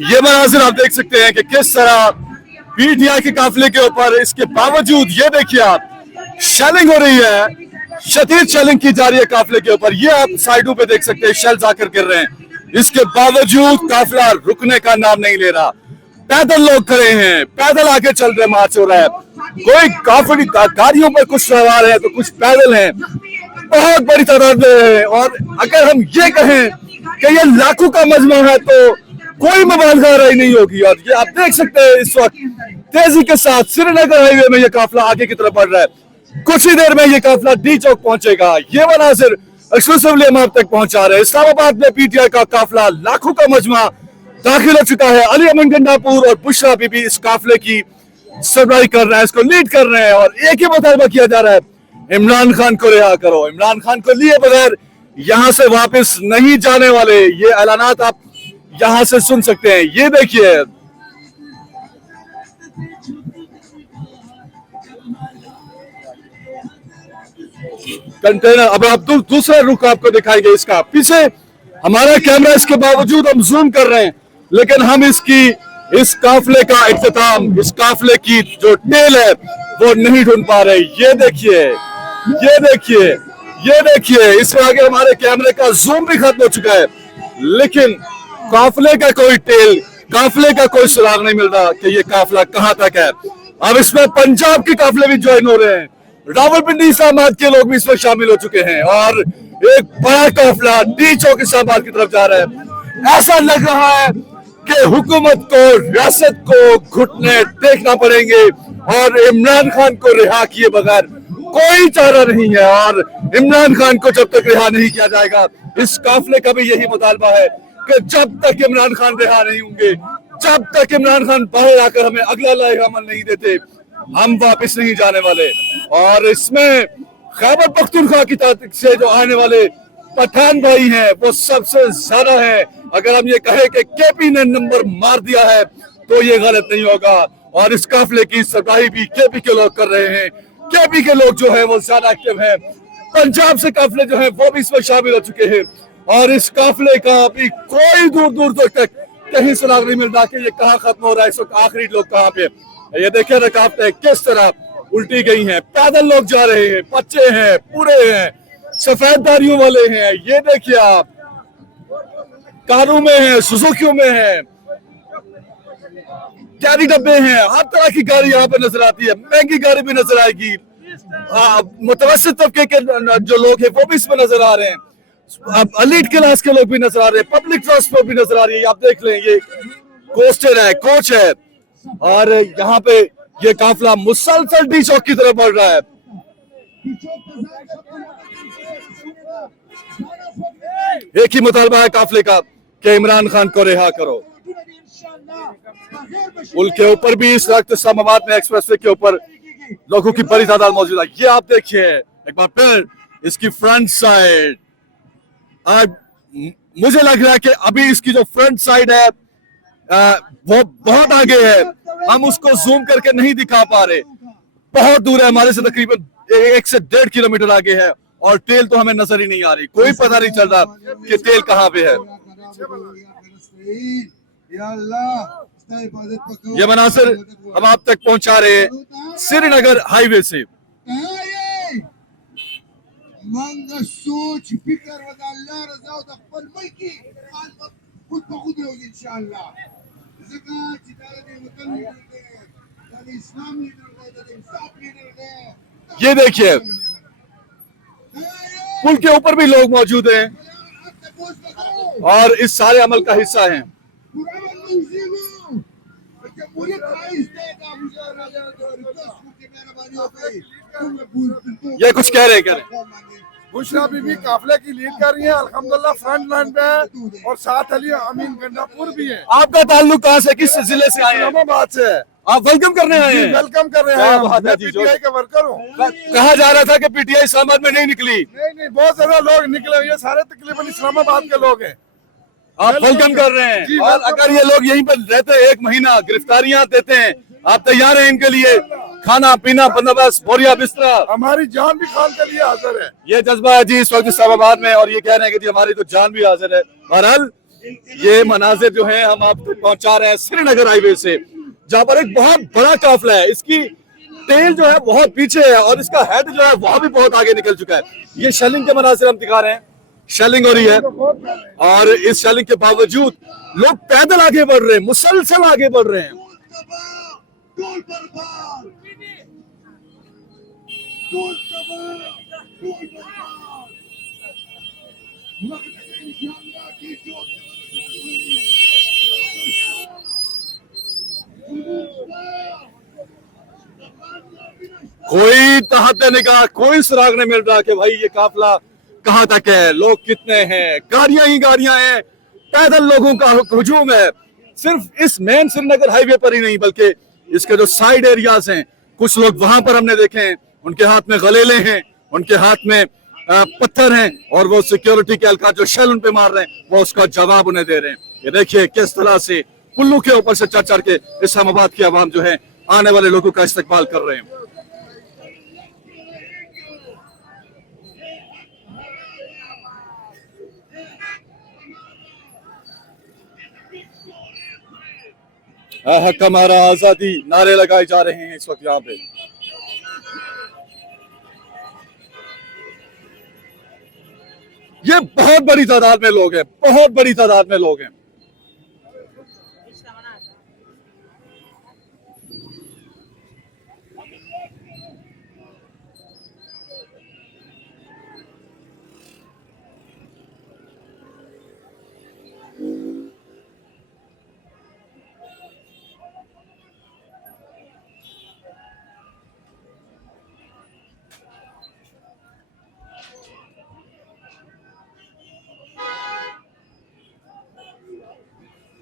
ये मनाजिर आप देख सकते हैं कि किस तरह पीटीआई के काफिले के ऊपर, इसके बावजूद ये देखिए आप, शेलिंग हो रही है, शदीद शेलिंग की जा रही है काफिले के ऊपर। ये आप साइडों पे देख सकते हैं शेल्स आकर गिर रहे हैं, इसके बावजूद काफिला रुकने का नाम नहीं ले रहा। पैदल लोग खड़े हैं, पैदल आके चल रहे, मार्च हो रहा है। कोई काफिले गाड़ियों पर कुछ सवार है तो कुछ पैदल हैं, बहुत बड़ी तादाद में है। और अगर हम ये कहें कि ये लाखों का मजमा है तो कोई मुबालगा रही नहीं होगी। और ये आप देख सकते हैं इस वक्त तेजी के साथ श्रीनगर हाईवे में ये काफिला आगे की तरफ बढ़ रहा है। कुछ ही देर में ये काफिला डी चौक पहुंचेगा। ये मनाजिर एक्सक्लूसिवली हम आप तक पहुंचा रहे हैं। इस्लामाबाद में पीटीआई का काफिला, लाखों का मजमा दाखिल हो चुका है। अली अमन गंडापुर और बुशरा बीबी इस काफिले की सरबराही कर रहा है, इसको लीड कर रहे हैं। और एक ही मुतालबा किया जा रहा है, इमरान खान को रिहा करो। इमरान खान को लिए बगैर यहां से वापस नहीं जाने वाले, ये ऐलानात आप यहां से सुन सकते हैं। ये देखिए, कंटेनर। अब आप दूसरा रुख आपको दिखाएंगे इसका। पीछे हमारा कैमरा, इसके बावजूद हम जूम कर रहे हैं, लेकिन हम इस काफिले का इख्तिताम, इस काफिले की जो टेल है वो नहीं ढूंढ पा रहे। ये देखिए, ये देखिए, ये देखिए, इससे आगे हमारे कैमरे का जूम भी खत्म हो चुका है, लेकिन काफिले का कोई टेल, काफिले का कोई सुराग नहीं मिल रहा कि ये काफिला कहां तक है। अब इसमें पंजाब के काफिले भी ज्वाइन हो रहे हैं, रावलपिंडी इस्लामाबाद के लोग भी इसमें शामिल हो चुके हैं, और एक बड़ा काफिला डी चौक इस्लामाबाद की तरफ जा रहा है। ऐसा लग रहा है कि हुकूमत को, रियासत को घुटने टेकना पड़ेंगे और इमरान खान को रिहा किए बगैर कोई चारा नहीं है। और इमरान खान को जब तक रिहा नहीं किया जाएगा, इस काफिले का भी यही मुतालबा है कि जब तक इमरान खान रिहा नहीं होंगे, जब तक इमरान खान बाहर आकर हमें अगला लाएगामन नहीं देते, हम वापस नहीं जाने वाले। और इसमें खैबर पख्तूनख्वा की तरफ से जो आने वाले पठान भाई हैं वो सबसे ज्यादा है। अगर हम ये कहें कि केपी ने नंबर मार दिया है तो ये गलत नहीं होगा। और इस काफिले की सरबराही भी केपी के लोग कर रहे हैं। केपी के लोग जो है वो ज्यादा एक्टिव हैं। पंजाब से काफिले जो है वो भी इसमें शामिल हो चुके हैं। और इस काफिले का अभी कोई दूर दूर तक कहीं सुराग नहीं मिल रहा कि ये कहाँ खत्म हो रहा है, इस वक्त आखिरी लोग कहाँ पे। ये देखिए रकावटें किस तरह उल्टी गई हैं, पैदल लोग जा रहे हैं, बच्चे हैं, बूढ़े हैं, सफेद दाढ़ियों वाले हैं। ये देखिए आप, कारों में हैं, सुजुकियों में हैं, कैरी डब्बे हैं, हर तरह की गाड़ी यहाँ पे नजर आती है। महंगी गाड़ी भी नजर आएगी, मुतवस्सित तबके के जो लोग हैं वो भी इसमें नजर आ रहे हैं, एलीट क्लास के लोग भी नजर आ रहे हैं, पब्लिक ट्रांसपोर्ट भी नजर आ रही है। आप देख लें, ये कोस्टर है, कोच है, और यहाँ पे ये काफिला मुसलसल डी चौक की तरफ बढ़ रहा है। एक ही मुतालबा है काफिले का कि इमरान खान को रिहा करो। पुल के ऊपर भी इस वक्त इस्लामाबाद में एक्सप्रेसवे के ऊपर लोगों की बड़ी तादाद मौजूद है। ये आप देखिए एक बार फिर इसकी फ्रंट साइड। मुझे लग रहा है कि अभी इसकी जो फ्रंट साइड है वो बहुत आगे है, हम उसको जूम करके नहीं दिखा पा रहे, बहुत दूर है हमारे से, तकरीबन 1 से 1.5 किलोमीटर आगे है। और तेल तो हमें नजर ही नहीं आ रही, कोई पता नहीं चल रहा कि तेल कहाँ पे है। ये मनासिर हम आप तक पहुंचा रहे हैं श्रीनगर हाईवे से। ये देखिए पुल के ऊपर भी लोग मौजूद हैं और इस सारे अमल का हिस्सा हैं। ये कुछ कह रहे हैं। बुशरा बीबी काफिले की लीड कर रही है, अल्हम्दुलिल्लाह फ्रंट लाइन पे है, और साथ अली अमीन गंडापुर भी है। आपका ताल्लुक कहाँ से, किस जिले से आए हैं? इस्लामाबाद से। आप वेलकम करने आए हैं? वेलकम कर रहे हैं। मैं पीटीआई का वर्कर हूँ। कहा जा रहा था कि पीटीआई इस्लामाबाद में नहीं निकली। नहीं, बहुत ज्यादा लोग निकले, ये सारे तकरीबन इस्लामाबाद के लोग हैं। आप वेलकम कर रहे हैं, और अगर ये लोग यहीं पर रहते 1 महीना, गिरफ्तारियां देते हैं, आप तैयार हैं इनके लिए? खाना पीना बंदोबस्त, बोरिया बिस्तरा, हमारी जान भी खान के लिए हाजिर है। ये जज्बा है जी इस वक्त इस्लामाबाद में, और ये कह रहे हैं कि जी हमारी तो जान भी हाजिर है। बहरहाल ये मनाजिर जो है हम आपको पहुंचा रहे हैं श्रीनगर हाईवे से, जहां पर एक बहुत बड़ा काफिला है। इसकी टेल जो है बहुत पीछे है और इसका हेड जो है वह भी बहुत आगे निकल चुका है। ये शेलिंग के मनाजिर हम दिखा रहे हैं, शेलिंग हो रही है और इस शेलिंग के बावजूद लोग पैदल आगे बढ़ रहे हैं, मुसलसल आगे बढ़ रहे हैं। कोई तहत निगाह, कोई सुराग नहीं मिल रहा कि भाई ये काफिला कहां तक है, लोग कितने हैं, गाड़ियां ही गाड़ियां हैं, पैदल लोगों का हुजूम है। सिर्फ इस मेन श्रीनगर हाईवे पर ही नहीं बल्कि इसके जो साइड एरियाज हैं, कुछ लोग वहां पर हमने देखे हैं, उनके हाथ में गलेले हैं, उनके हाथ में पत्थर हैं और वो सिक्योरिटी के एहलकार जो शेल उन पे मार रहे हैं वो उसका जवाब उन्हें दे रहे हैं। ये देखिए किस तरह से पुल्लू के ऊपर से चढ़ चढ़ के इस्लामाबाद की आवाम जो है आने वाले लोगों का इस्तकबाल कर रहे हैं। हक हमारा आजादी नारे लगाए जा रहे हैं इस वक्त यहाँ पे। ये बहुत बड़ी तादाद में लोग हैं, बहुत बड़ी तादाद में लोग हैं।